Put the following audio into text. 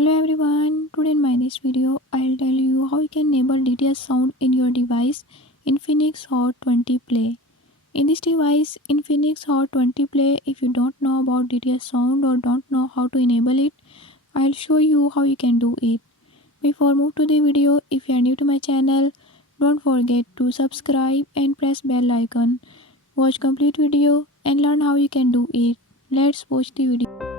Hello everyone, today in my next video I'll tell you how you can enable DTS sound in your device Infinix Hot 20 Play. In this device Infinix Hot 20 Play, if you don't know about DTS sound or don't know how to enable it, I'll show you how you can do it. Before move to the video, if you are new to my channel, don't forget to subscribe and press bell icon. Watch complete video and learn how you can do it. Let's watch the video.